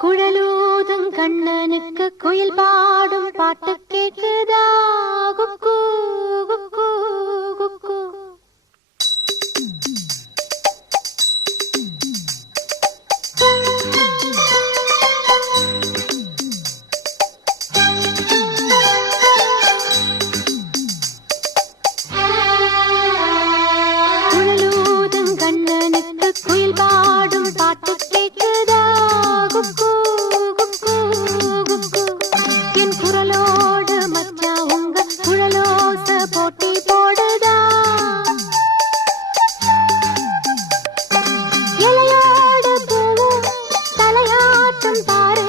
குழலூதும் கண்ணனுக்கு குயில் பாடும் பாட்டு கேக்குதா? குக்கு குக்கு குக்கு. குழலூதும் கண்ணனுக்கு குயில் பாடும் பாட்டு கேக்குதா? குக்கு குக்கு குக்கு. என் குரலோடு மச்சா உங்க குழலோச போட்டி போடுதா? இலையோடு பூவும் தலையாட்டம் பாரு.